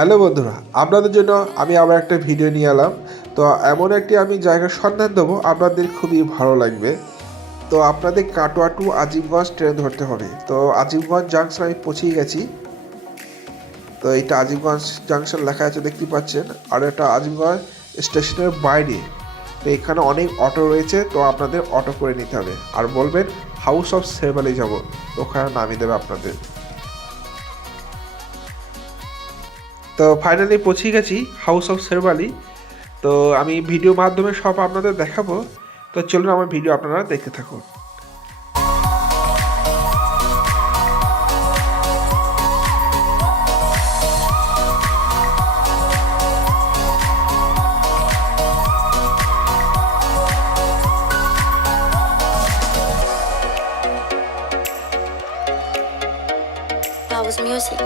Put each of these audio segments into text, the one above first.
Hello বন্ধুরা, আপনাদের জন্য আমি আবার একটা ভিডিও নিয়ে এলাম। তো এমন একটি আমি জায়গার সন্ধান দেবো, আপনাদের খুবই ভালো লাগবে। তো আপনাদের কাটোয়া টু আজিমগঞ্জ ট্রেন ধরতে হবে। তো আজিমগঞ্জ জাংশন আমি পৌঁছেই গেছি। তো এটা আজিমগঞ্জ জাংশন লেখা আছে, দেখতে পাচ্ছেন। আর এটা আজিমগঞ্জ স্টেশনের বাইরে। তো এখানে অনেক অটো রয়েছে, তো আপনাদের অটো করে নিতে হবে। আর বলবেন হাউস অফ শেরবালি যাব, ওখানে নামিয়ে দেবে আপনাদের। তো ফাইনালি পৌঁছে গেছি হাউস অফ শেরবালি। তো আমি ভিডিও মাধ্যমে সব আপনাদের দেখাবো। তো চলুন আমার ভিডিও আপনারা দেখতে থাকুন। House music.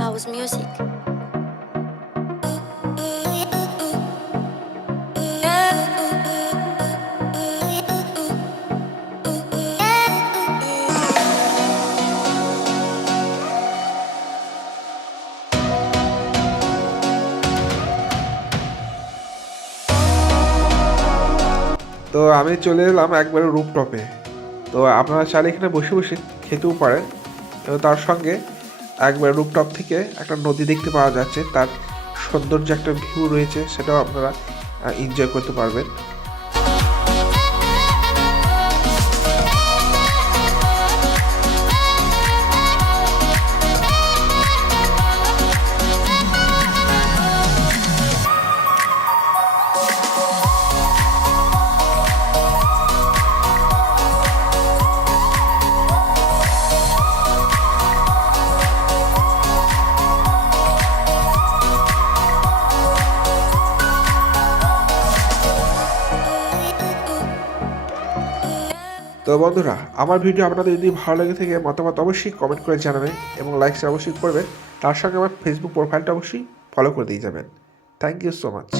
House music. তো আমি চলে এলাম একবারে রুপটপে। তো আপনারা চাইলে এখানে বসে বসে খেতেও পারেন, এবং তার সঙ্গে একবার রুপটপ থেকে একটা নদী দেখতে পাওয়া যাচ্ছে। তার সৌন্দর্য একটা ভিউ রয়েছে, সেটাও আপনারা এনজয় করতে পারবেন। তো বন্ধুরা, আমার ভিডিও আপনাদের যদি ভালো লেগে থাকে মতামত অবশ্যই কমেন্ট করে জানাবেন, এবং লাইক শেয়ার অবশ্যই করবেন। তার সঙ্গে আমার ফেসবুক প্রোফাইলটা অবশ্যই ফলো করে দিয়ে যাবেন। Thank you so much.